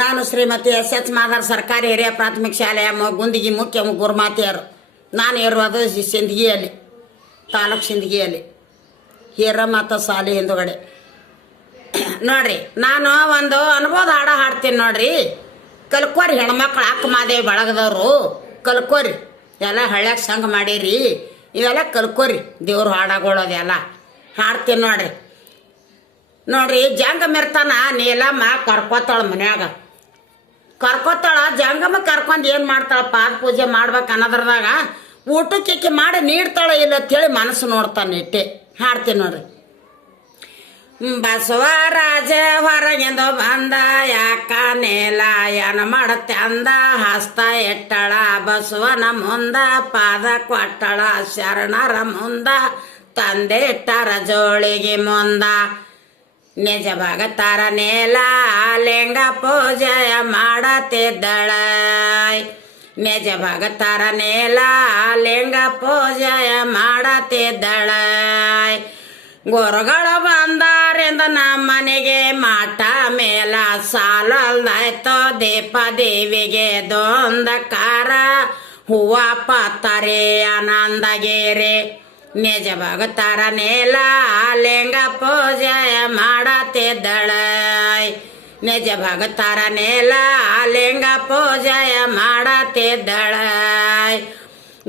ನಾನು Shrimati S H Madar ಸರ್ಕಾರಿ ಹಿರಿಯ ಪ್ರಾಥಮಿಕ ಶಾಲೆಯ ಗುಂದಿಗಿ ಮುಖ್ಯ ಗುರುಮಾತೆಯರು. ನಾನು ಇರುವುದು ಸಿಂದಗಿಯಲ್ಲಿ, ತಾಲೂಕು ಸಿಂದಗಿಯಲ್ಲಿ, ಹಿರಮಾತ ಶಾಲೆ ಹಿಂದುಗಡೆ. ನೋಡ್ರಿ, ನಾನು ಒಂದು ಅನುಭವದ ಹಾಡ ಹಾಡ್ತೀನಿ ನೋಡ್ರಿ. ಕಲ್ಕೋರಿ ಹೆಣ್ಮಕ್ಳು ಅಕ್ಕ ಮಾದೇವಿ ಬಳಗದವರು ಕಲ್ಕೋರಿ. ಎಲ್ಲ ಹಳ್ಳ್ಯಾಗ ಸಂಘ ಮಾಡೀರಿ, ಇವೆಲ್ಲ ಕಲ್ಕೋರಿ ದೇವ್ರು ಹಾಡಾಗೋಳೋದೆಲ್ಲ ಹಾಡ್ತೀನಿ ನೋಡ್ರಿ. ನೋಡ್ರಿ, ಜಂಗ ಮೆರ್ತಾನ ನೀಲಮ್ಮ ಕರ್ಕೋತಾಳ ಮನ್ಯಾಗ. ಕರ್ಕೋತಾಳ ಜಂಗಮ್ಮ ಕರ್ಕೊಂಡು ಏನು ಮಾಡ್ತಾಳ, ಪಾದ ಪೂಜೆ ಮಾಡ್ಬೇಕು ಅನ್ನೋದ್ರದಾಗ ಊಟಕ್ಕೆ ಮಾಡಿ ನೀಡ್ತಾಳ ಇಲ್ಲ ಅಂತೇಳಿ ಮನಸ್ಸು ನೋಡ್ತಾನೆ ಇಟ್ಟೆ. ಹಾಡ್ತೀನಿ ನೋಡ್ರಿ. ಬಸವರಾಜ ಹೊರಗಿಂದು ಬಂದ, ಯಾಕ ನೇಲಾಯನ ಮಾಡತ್ತೆ ಅಂದ, ಹಸ್ತ ಎಟ್ಟಳ ಬಸವನ ಮುಂದ, ಪಾದ ಕೊಟ್ಟಳ ಶರಣರ ಮುಂದ, ತಂದೆ ಇಟ್ಟರ ಜೋಳಿಗೆ ಮುಂದ. ನಿಜ ಭಗತರ ನೇಲ ಲಿಂಗ ಪೂಜೆ ಮಾಡತಿದ್ದಳ, ನಿಜ ಭಗತರ ನೇಲ ಲಿಂಗ ಪೂಜೆ ಮಾಡತಿದ್ದಳ. ಗುರುಗಳು ಬಂದಾರಿಂದ ನಮ್ಮ ಮನೆಗೆ ಮಾಟ ಮೇಲ ಸಾಲಲ್ದಾಯ್ತೋ, ದೀಪ ದೇವಿಗೆ ದೊಂದಕಾರ ಹೂವ ಪತ್ತರೆ ಆನಂದಗಿರಿ. ನಿಜ ಭಗತರ ನೇಲ ಲಿಂಗ ಪೂಜೆ ಮಾಡತಿದ್ದಳ, ನಿಜ ಭಗತರ ನೇಲ ಲಿಂಗ ಪೂಜೆ ಮಾಡತಿದ್ದಳ.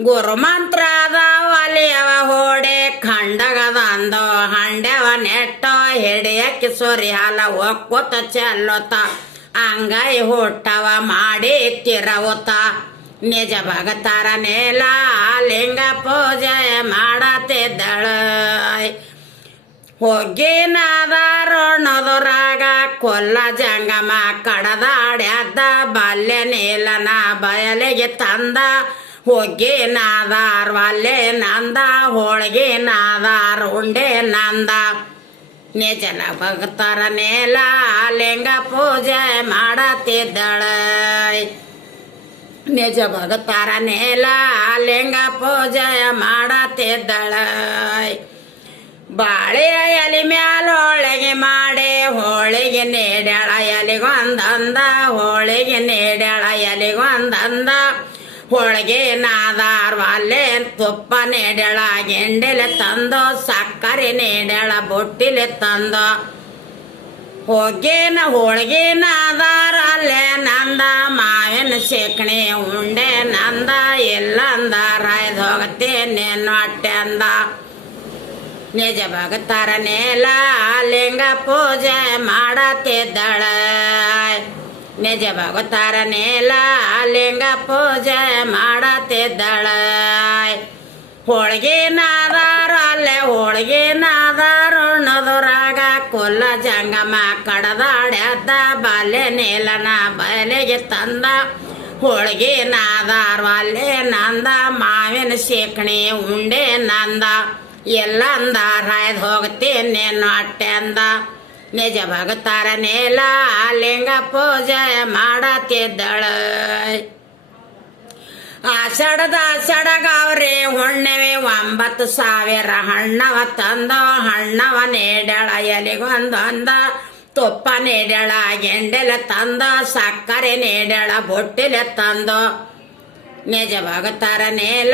ಗುರುಮಂತ್ರದ ಒಲಿಯವ ಹೋಡೆ ಖಂಡಗದಂದೋ, ಹಂಡ್ಯವ ನೆಟ್ಟೋ ಹಿಡಿಯಕ್ಕೆ ಸೊರಿ ಹಾಲ ಒಕ್ಕೂತ ಚೆಲ್ಲೋತ, ಅಂಗೈ ಹುಟ್ಟವ ಮಾಡಿ ತಿರವುತ. ನಿಜ ಭಗತರ ನೇಲ ಲಿಂಗ ಪೂಜೆ ಮಾಡತಿದ್ದಳ. ಹೊಗ್ಗಿನಾದಾರೋಣದುರಾಗ ಕೊಲ್ಲ ಜಂಗಮ ಕಡದಾಡ್ಯದ್ದ, ಬಾಲ್ಯ ನೀಲನ ಬಯಲಿಗೆ ತಂದ, ಹೊಗ್ಗೆ ನಾದಾರ್ ವಲ್ಲೆ ನಂದ, ಹೋಳಿಗೆ ನಾದಾರ್ ಉಂಡೆ ನಂದ. ನಿಜನ ಭಕ್ತರ ನೇಲ ಲಿಂಗ ಪೂಜೆ ಮಾಡತಿದ್ದಳ, ನಿಜ ಭಕ್ತರ ನೇಲ ಲಿಂಗ ಪೂಜೆ ಮಾಡತಿದ್ದಳ. ಬಾಳೆಯ ಎಲೆ ಮ್ಯಾಲ ಹೋಳಿಗೆ ಮಾಡಿ, ಹೋಳಿಗೆ ನೀಡ್ಯಾಳ ಎಲಿಗೊಂದಂದ, ಹೋಳಿಗೆ ನೀಡ್ಯಾಳ ಎಲಿಗೊಂದಂದ. ಹೋಳಿಗೆ ನಾದಾರ್ ವಾಲೆ ತುಪ್ಪ ನೀಡ್ಯಾಳ ಗೆಂಡೆಲೆ ತಂದು, ಸಕ್ಕರೆ ನೀಡ್ಯಾಳ ಬೊಟ್ಟಿಲೆ ತಂದು. ಹೋಳಿಗೆ ನಾದಾರ ಅಲ್ಲೇ ನಂದ, ಮಾವಿನ ಶೇಕಣಿ ಉಂಡೆ ನಂದ, ಎಲ್ಲಂದ ರಾಯ್ದು ಹೋಗತ್ತೇನೆ ಹೊಟ್ಟೆ ಅಂದ. ನಿಜ ಭಗತರ ನೇಲ ಲಿಂಗ ಪೂಜೆ ಮಾಡತಿದ್ದಳ, ನಿಜ ಭಗತರ ನೇಲ ಲಿಂಗ ಪೂಜೆ ಮಾಡತಿದ್ದಳ. ಹೋಳಿಗೆ ನಾದಾರು ಅಲ್ಲೇ ಹೋಳಿಗೆ ನಾದಾರು ಉಣ್ಣದುರಾಗ ಕೊಲ್ಲ ಜಂಗಮ ಕಡದಾಡ್ಯದ್ದ, ಬಾಲ್ಯ ನೀಲನ ಬಯಲಿಗೆ ತಂದ, ಹೋಳಿಗೆ ನಾದಾರು ಅಲ್ಲೇ ನಂದ, ಮಾವಿನ ಶೇಕಣಿ ಉಂಡೆ ನಂದ, ಎಲ್ಲಂದ ರಾಯ್ದು ಹೋಗ್ತೀನಿ ಹೊಟ್ಟೆ ಅಂದ. ನಿಜ ಭಗತರ ನೇಲ ಲಿಂಗ ಪೂಜೆ ಮಾಡತಿದ್ದಳ. ಆಷಾಢಗೌರಿ ಹುಣ್ಣಿಮೆ 9,000 ಹಣ್ಣವ ತಂದು, ಹಣ್ಣವ ನೀಡ್ಯಾಳ ಎಲಿಗೊಂದೊಂದ, ತುಪ್ಪ ನೀಡ್ಯಾಳ ಗೆಂಡೆಲೆ ತಂದು, ಸಕ್ಕರೆ ನೀಡ್ಯಾಳ ಬೊಟ್ಟಿಲೆ ತಂದು. ನಿಜ ಭಗತರ ನೇಲ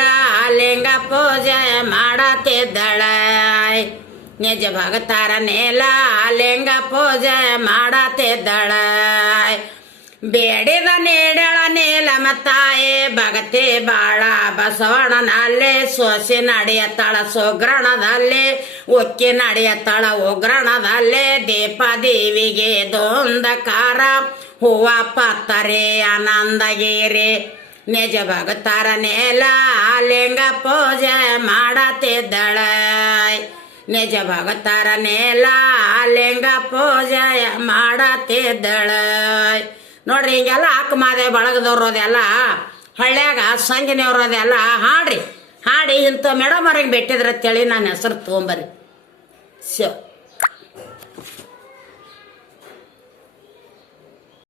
ಲಿಂಗ ಪೂಜೆ ಮಾಡತಿದ್ದಳ, ನಿಜ ಭಗತರ ನೇಲ ಲಿಂಗ ಪೂಜೆ ಮಾಡತಿದ್ದಳ. ಬೇಡಿದ ನೀಡ್ಯಾಳ ನೀಲಮ ತಾಯಿ ಭಗತಿ ಬಾಳ ಬಸವಣ್ಣನಲ್ಲಿ, ಸೊಸಿ ನಡೆಯತ್ತಾಳ ಸುಗ್ರಣದಲ್ಲಿ, ಉಕ್ಕಿ ನಡೆಯತ್ತಾಳ ಉಗ್ರಣದಲ್ಲಿ. ದೀಪ ದೇವಿಗೆ ದೊಂದಕಾರ ಹೂವ ಪತ್ತರೆ ಆನಂದಗಿರಿ. ನಿಜ ಭಗತರ ನೇಲ ಲಿಂಗ ಪೂಜೆ ಮಾಡತಿದ್ದಳ, ನಿಜ ಭಗತರ ನೇಲ ಲಿಂಗ ಪೂಜೆ ಮಾಡತಿದ್ದಳ. ನೋಡ್ರಿ, ಹಿಂಗೆಲ್ಲ ಅಕ್ಕ ಮಾದೇವಿ ಬಳಗದವ್ರು ಅದೆಲ್ಲ ಹಳ್ಳ್ಯಾಗ ಸಂಗಿನವ್ರು ಅದೆಲ್ಲ ಹಾಡ್ರಿ. ಹಾಡಿ ಇಂಥ ಮೇಡಮ್ ಅವ್ರಿಗೆ ಬಿಟ್ಟಿದ್ರಂತೇಳಿ ನಾನು ಹೆಸರು ತೊಗೊಂಬರಿ.